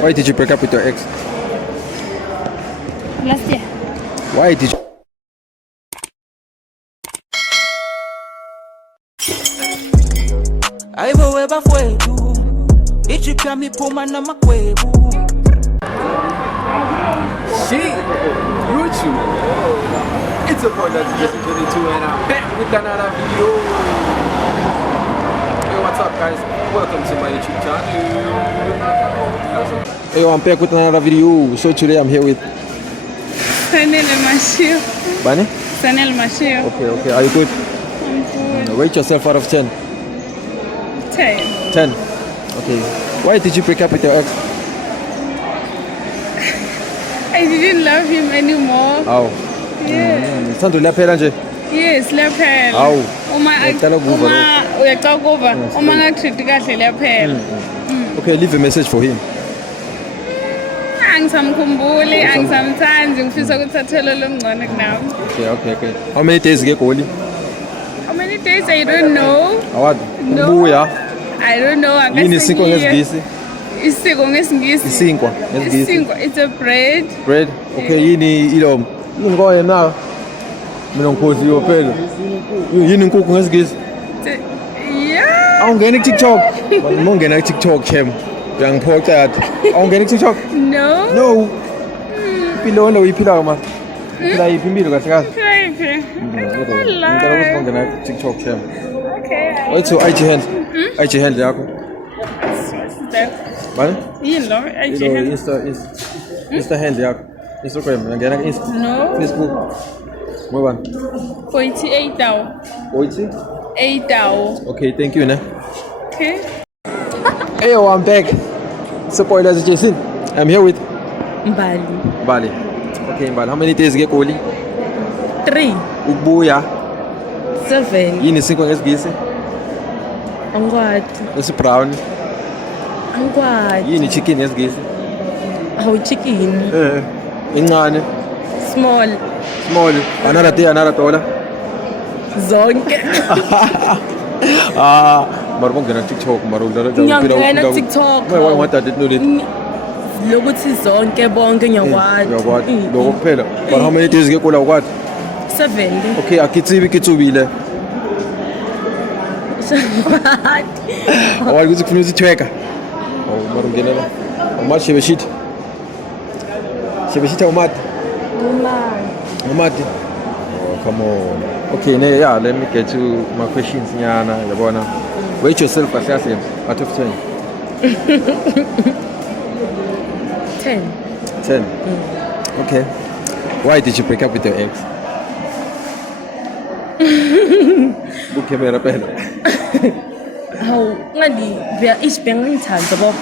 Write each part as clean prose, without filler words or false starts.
Why did you break up with your ex? Last year. Why did you? Aivoweba fwetu ichipya mipuma na makwebu. YouTube. It's a boy that's just 22 and I'm back with another video. Hey, what's up guys? Welcome to my YouTube channel. Hey, I'm back with another video. So today I'm here with Sanel Mashio. Bunny. Sanel Mashio. Okay. Are you good? I'm good. Rate yourself out of 10. 10. 10. Okay. Why did you break up with your ex? I didn't love him anymore. Aw. Yeah. Sando laphela nje. Yes, liyaphela. Awu. Uyaqala ukuva. Uma ngakutreat kahle liyaphela. Okay, leave a message for him. Angisamkhumbuli, angisamthandi, ngifisa ukuthathela lo mngcono kunami. Okay. How many days ke Goli? How many days? I don't know. Awadi. No. Ubuya. I don't know. Yini isinkwa ngesingisi? Isiko ngesingisi. Isinkwa ngesingisi. Isinkwa, it's a bread. Bread. Okay, yini ilomo? Inkomo yena. Mina ngikhoziwe phela. Yini inkukhu ngesingisi? Yeah. Awungena ku-TikTok. Mongena ku-TikTok chem. Uyangiphoxa yathi. Awungena ku-TikTok? No. No. Impilo lo uyiphila ma. Uphila yiphi impilo kahle kahle? Baby. Ngicela ukuthi mongena ku-TikTok chem. Okay. What's your IG hand? IG hand yakho. Bani? Yini lo? Insta hand yakho. Instagram, uyangena ku-Insta? No. Facebook. Ngobani? 48 daw. Oyithi? 8 daw. Okay, thank you ne. Okay. Hey, I'm back. Spoilers Jason. I'm here with Bali. Okay, Bali. How many days ke Goli? 3, Ukubuya. 7, Yini isinkwa ngesingisi? angkwati, Esi-brown. angkwati, Yini chicken ngesingisi? awu chicken, Incane. small, Another day, another dollar. zonke. Mara bongena TikTok, mara udlala Ngiyangena TikTok. Why want that no it? Lokuthi zonke bonke ngiyakwati. Uyakwati. Lokho kuphela. But how many days ke kula ukwati? 7. Okay, akitsibi kitsubile. Awali kuthi kufuna usithweka. Mara ungenela. Umathi shebeshita. Umati. Oh, come on. Okay, let me get to my questions nyana, yabona. Rate yourself as out of 10. 10. 10. Okay. Why did you break up with your ex? Bukemera phela. Hawu ngadi via isibhenga ngithanda yabo.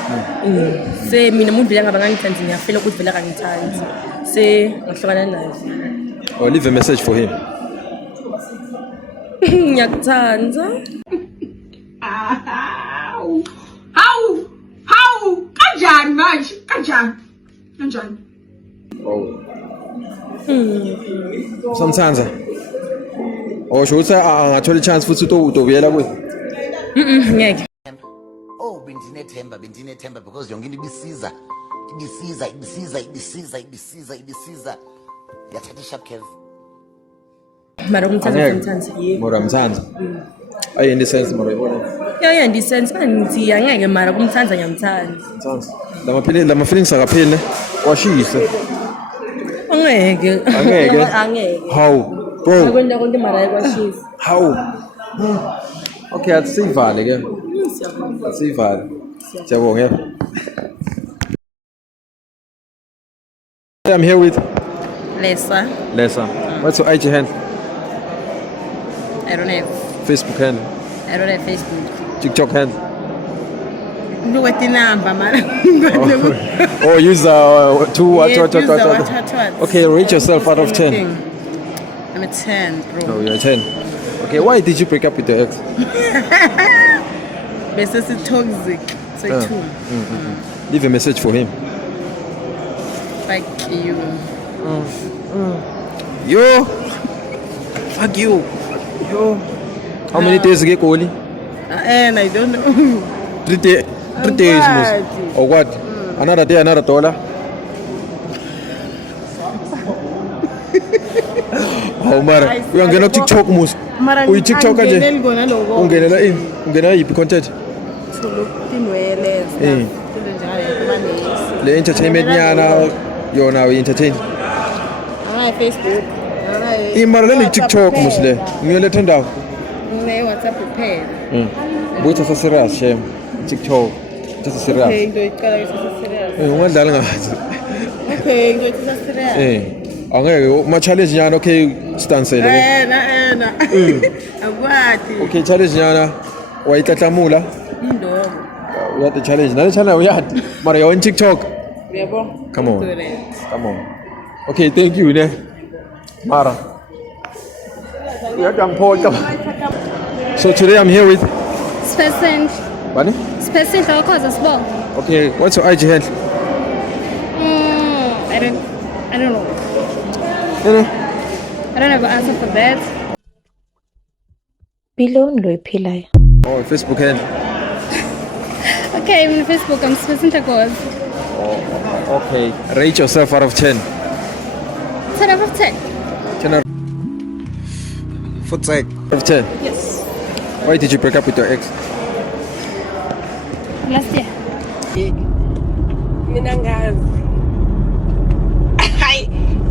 Se mina umuntu vele ngaba ngangithandi ngiyafela ukuthi vele akangithandi. Se ngahlukana naye. Or leave a message for him. Ngiyakuthanda. Hawu kanjani manje kanjani Oh. Sometimes. Oh, sho ukuthi angathola chance futhi utobuyela kuye. Ngeke. Oh, bendinethemba because yonke into ibisiza yathatha i-sharp curve. Mara umthanda. Mara mthanda. Ayi in the sense mara yibona. Yeah, ndisense ngithi angeke mara kumthanda ngiyamthanda. Mthanda. Lama feelings akapheli washisa. Angeke. How? Bro. Akwenda konke mara yakwashisa. How? Okay, asivale ke. Asivale. Siyabonga. I'm here with Lesa. What's your IG hand? I don't have Facebook hand? Facebook. TikTok hand? Look at the number, man. Oh, use 2 what? Okay, rate yourself out of 10. I'm a 10, bro. No, you're a 10. Okay, why did you break up with your ex? This is toxic. So 2. Leave a message for him. Fuck you. Yo! Fuck you! Yo! How many days ago, Goli? And I don't know. 3 days. Or what? Another day, another dollar. Oh mara, uyangena TikTok musi. Uyi TikTok aje. Ungenela ini? Ungena yiphi content? Le entertainment yana yona uyi entertain. Facebook. Imara le TikTok musi le. Ngiyoletha ndawo. Ne WhatsApp kuphela. Buthi sa serious shame. TikTok. Just serious. Okay, ngiyoyiqala serious. Ungadlala ngathi. Okay, ngiyoyiqala serious. Angeke ma challenge nyana okay stance le. Ena. Akwati. Okay challenge nyana wayitlatlamula. Indomo. Uyati challenge. Nale challenge uyati. Mara yo on TikTok. Yebo. Come on. Okay, thank you ne. Mara. So today I'm here with Spesen. Bani? Spesen cause as well. Okay, what's your IG handle? I don't know. No. I don't have an answer for that. Below loiphilayo. Oh, Facebook handle. Okay, I'm on Facebook. I'm Spesen cause. Oh, okay. Rate yourself out of 10. 10 out of 10. 10 out of 10. Yes. Why did you break up with your ex? Last year.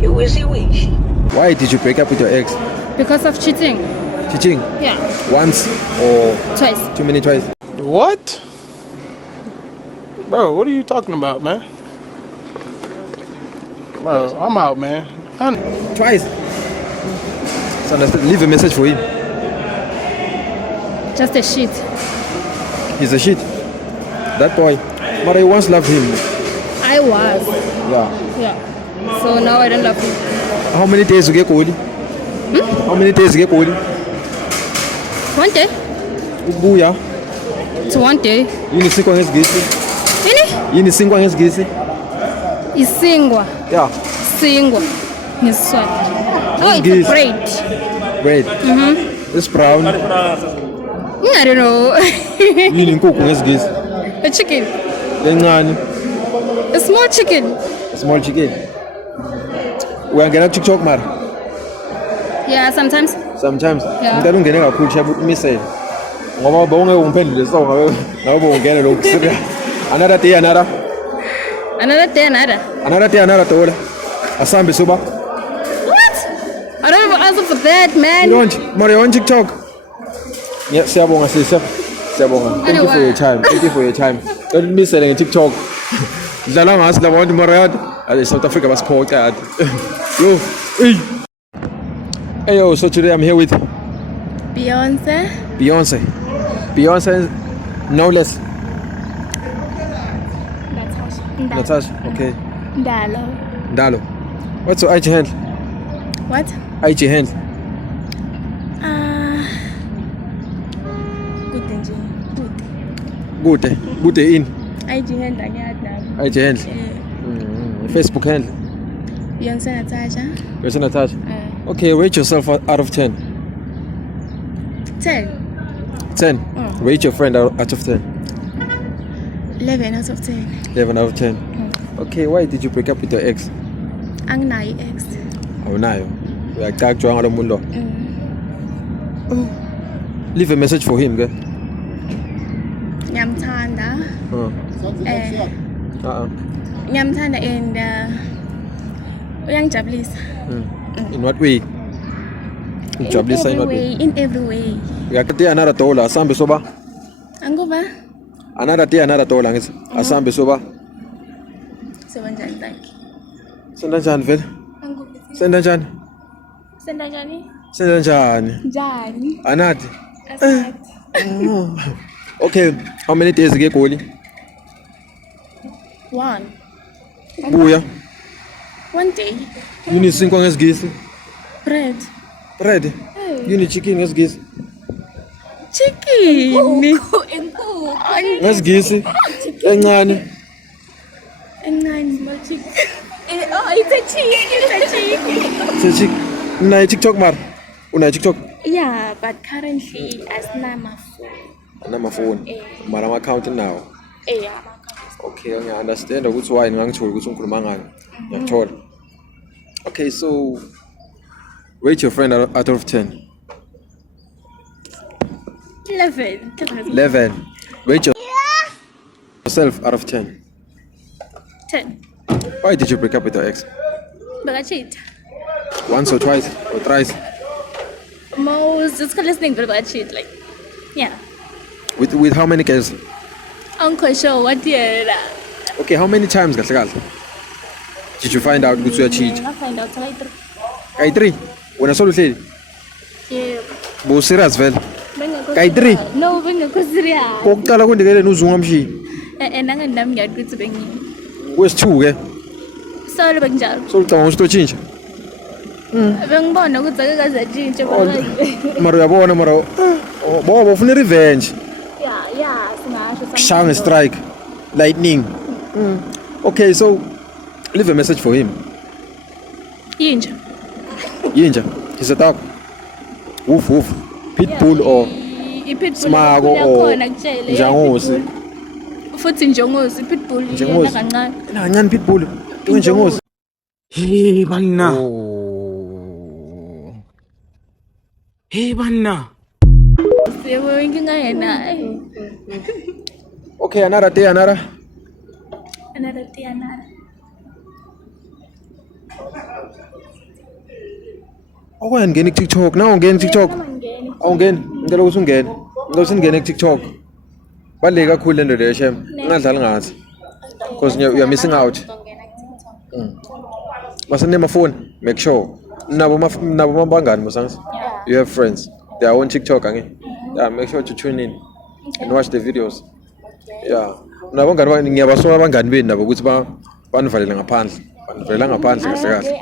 You wishy wish. Why did you break up with your ex? Because of cheating. Cheating? Yeah. Once or Twice. too many twice? What? Bro, what are you talking about, man? Bro, I'm out, man. Twice? So understood. Leave a message for him. Just a shit. He's a shit. That boy. But I once loved him. I was. Yeah. So now I don't love him. How many days you get Koli? How many days you get Koli? 1 day. Ubuya. It's 1 day. Yini sinkwa ngesigisi? Yini sinkwa ngesigisi? Isingwa. Yeah. Singwa. Ngesiswati. Oh, it's Ngisi. a braid. Bread. It's brown. I don't know. Yini inkukhu ngesigisi? A chicken. Lencane. A small chicken. Small chicken. Uyangena TikTok mara? Yeah, sometimes. Yeah. Ngicela ungene kakhulu shaya umisele. Ngoba bonke ungiphendule so ngabe bongena lokhu serious. Another day another dollar. Asambe soba. What? I don't have an answer for that, man. You don't? Mara on TikTok. Yeah, siyabonga sisa. Siyabonga. Thank you for your time. Don't miss it on TikTok. Dlala ngasi la bantu mara yadi. Ale South Africa basiphoqa yadi. Yo. Hey yo, so today I'm here with Beyonce. Beyonce, no less. Natasha. Natasha, okay. Dalo. What's your IG handle? What? IG handle. Good in. IG handle. IG handle. Facebook handle. Beyonce Natasha. Okay, rate yourself out of 10. 10. Rate your friend out of 10. 11 out of 10. 11 out of 10. Okay, why did you break up with your ex? Anginayo ex. Awunayo. Uyacacwa ngalo muntu lo. Leave a message for him, girl. Ngiyamthanda. Ngiyamthanda and uyangijabulisa. In what way? Ujabulisa in what way? In every way. Uyaqeda another dollar asambe soba. Angoba? Another day another dollar ngithi asambe soba. Sebanjani thank. Senda njani vele? Angoba. Senda njani? Senda njani? Senda njani? Njani? Anathi. Asathi. Okay, how many days ke Goli? 1. Buya. 1 day. Yini sinkwa ngesigisi? Bread. Yini chicken ngesigisi? Chicken. Ngesigisi. Encane. Small chicken. Oh, it's a chicken. Sechik. Una TikTok mar? Una TikTok? Yeah, but currently as nama phone. Ana phone. Mara account now. Yeah. Okay, ngiya-understand ukuthi why ngangitholi ukuthi ungikhuluma ngani. Ngiyakuthola. Okay, so rate your friend out of 10. 11. 11. Rate yourself out of 10. 10. Why did you break up with your ex? But I cheat. Once or twice or thrice? Most, it's called listening, but I cheat. Like, yeah. With how many girls? Uncle show what year? Okay, how many times kahle did you find out ukuthi uyacheat? I find out later. Kayi 3. Wena solo uhleli? Yeah. Bo serious vele? Kayi 3. No, bengekho serious. Kokuqala kwendekeleni uzunga mshini. Nanga nami ngiyathi ukuthi bengi. Kwesi-2 ke. Solo benginjalo. So ucabanga ukuthi utshintsha? Bengibona ukuthi akekaze atshintshe bakayi. Mara uyabona mara bobo ufuna revenge. Yeah, singasho Shang strike. Lightning. Okay, so leave a message for him. Yinja. Yinja. He's a dog. Woof woof. Pitbull or Smago or Njangosi. Futhi njongosi pitbull yena kancane. Kancane pitbull. Njengosi. Hey banna. Oh. Hey banna. Sebo inkinga yena. Okay, another day, another. Another day, another. Awungeni ku-TikTok. Now ungeni TikTok. Awungeni. Ngicela ukuthi ungene. Ngicela ukuthi ngene ku-TikTok. Baleka kakhulu lento leyo shem. Ungadlali ngathi. Because you're missing out. Masanema phone, make sure. Nabo mabangani musangs. You have friends. They are on TikTok ange. Yeah, make sure to tune in and watch the videos. Yeah. Nabangani ngiyabasola abangani beni nabo ukuthi banivalele ngaphandle. Banivalela ngaphandle kahle kahle.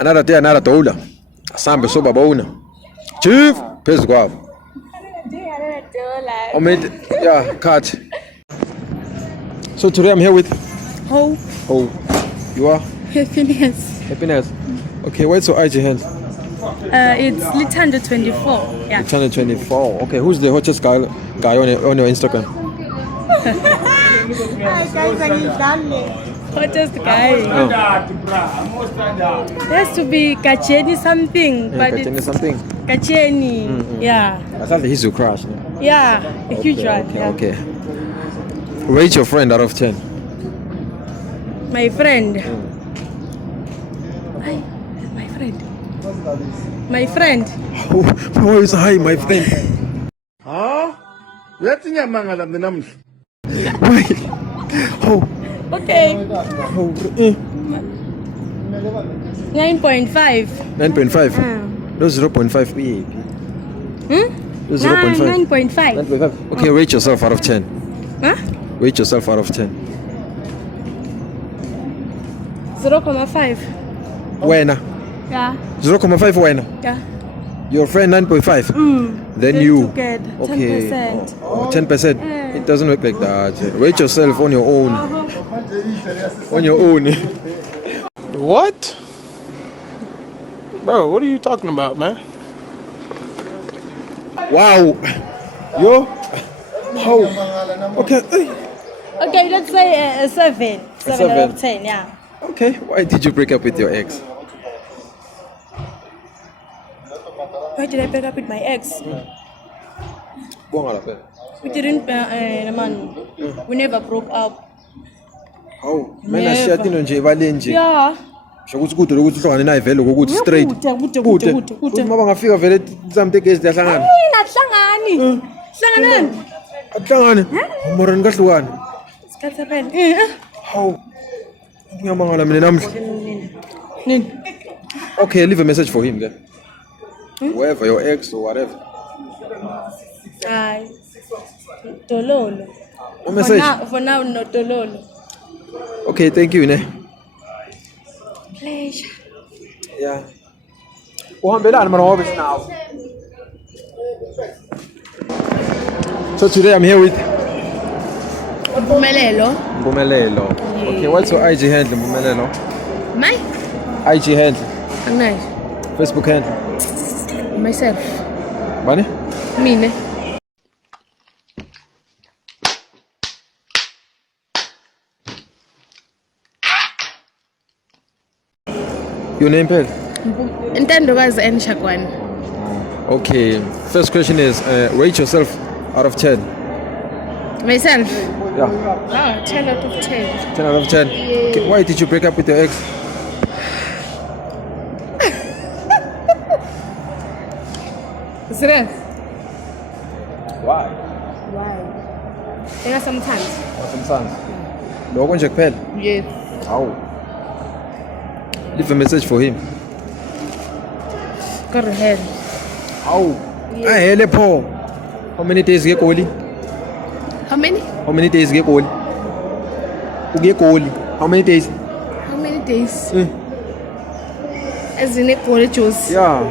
Another day, another dollar. Asambe so babona. Chief, phezu kwabo. Yeah, cut. So today I'm here with How? Oh, you are Happiness. Happiness. Okay, what's your IG hand? It's Litando 24. Yeah. 24. Okay, who's the hottest guy on your Instagram? Hottest guy. It has to be Kacheni something, but Kacheni it's something. Kacheni. Yeah. I thought he's your crush. No? Yeah. A huge one. Okay, Yeah. okay. Rate your friend out of 10. My friend. Hi, my friend. My friend. Oh, is hi, my friend. Let's see mangala namhla. Why? Oh, Okay. oh, 9.5. 9.5. No 0.5. No 0.5. 9.5. 9.5. Okay, rate yourself out of 10. Huh? Rate yourself out of 10. 0.5. Wena. Yeah. 0.5 wena. Yeah. Your friend 9.5. Then you. Good. Okay. 10%. Oh, 10%. It doesn't work like that. Rate yourself on your own. On your own. What? Bro, what are you talking about, man? Wow. Yo. Oh. Okay. Okay, let's say a 7. 7 out of 10, yeah. Okay. Why did you break up with your ex? Why did I break up with my ex? We didn't, man. We never broke up. Hawu, mina siyadino nje ibale nje. Yeah. Shokuthi kude lokuthi uhlangane naye vele ukuthi straight. Kude. Uma bangafika vele something against yahlangana. Nahlangani. Hlanganani. Ahlangane. Umorani kahlukani. Isikhathi phela. Hawu. Ngiyamangala mina namhla. Nini? Okay, leave a message for him then. Whoever, your ex or whatever. Hayi. Tololo. A message. For now, no tololo. Okay, thank you, ne. Pleasure. Yeah. Uhambelani mara wabe now. So today I'm here with Mpumelelo. Mpumelelo. Okay, what's your IG handle, Mpumelelo? My? IG handle, Nice. Facebook handle. Myself. Bani? Mine. Your name, Pel? Intandokazi and Shakwan. Okay. First question is rate yourself out of 10. Myself. Yeah. Oh, 10 out of 10. 10 out of 10. Okay, why did you break up with your ex? Serious? Why? There are sometimes. Some sons. Don't go check Pel. Yes. How? Leave a message for him. Got ahead. How? I hele Paul. How many days get Oli? How many? How many days get Oli? Who get Oli? How many days? How many days? As in a college was. Yeah.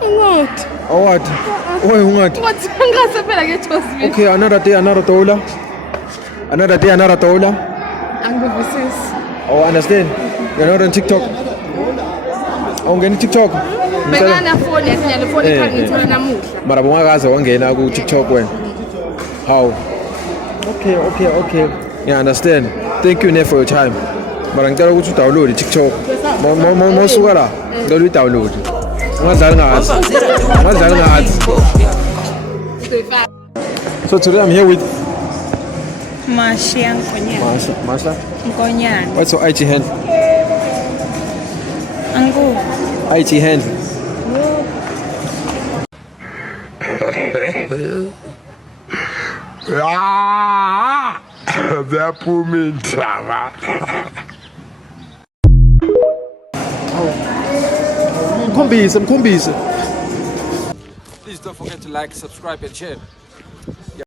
What? Oh what? Oh what? What's I get chose? Okay, another day, another dollar. Another day, another dollar. Anglovisis. Oh, understand? You're not on TikTok. Oh, ngeni TikTok. Bekana phone yathi phone ikhangithola namuhla. Mara bongakaze wangena ku TikTok wena. How? Okay. Yeah, understand. Thank you Nef for your time. Mara ngicela ukuthi udownload iTikTok. Mawusuka la, ngicela udownload. Ungadlali ngathi. So today I'm here with Masha Nkonyana. Masha. Nkonyana. What's your IG handle? Angu. IG handle. That put me in trouble. Mkhombise. Please don't forget to like, subscribe and share.